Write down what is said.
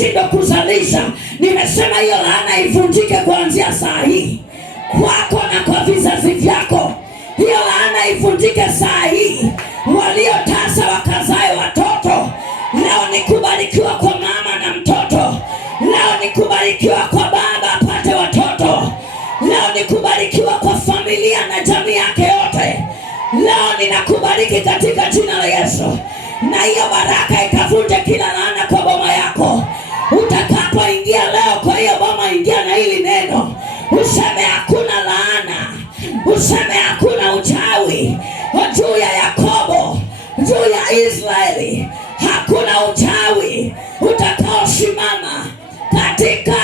umeshindwa kuzalisha, nimesema hiyo laana ivunjike kuanzia saa hii kwako na kwa vizazi vyako. Hiyo laana ivunjike saa hii. Waliotasa wakazae watoto, leo ni kubarikiwa kwa mama na mtoto. Leo ni kubarikiwa kwa baba apate watoto. Leo ni kubarikiwa kwa familia na jamii yake yote. Leo ninakubariki katika jina la Yesu, na hiyo baraka ikavunje kila laana kwa boma yako. Utakapoingia leo kwa hiyo boma, ingia na hili neno, useme hakuna laana, useme hakuna uchawi juu ya Yakobo, juu ya Israeli. Hakuna uchawi utakaosimama katika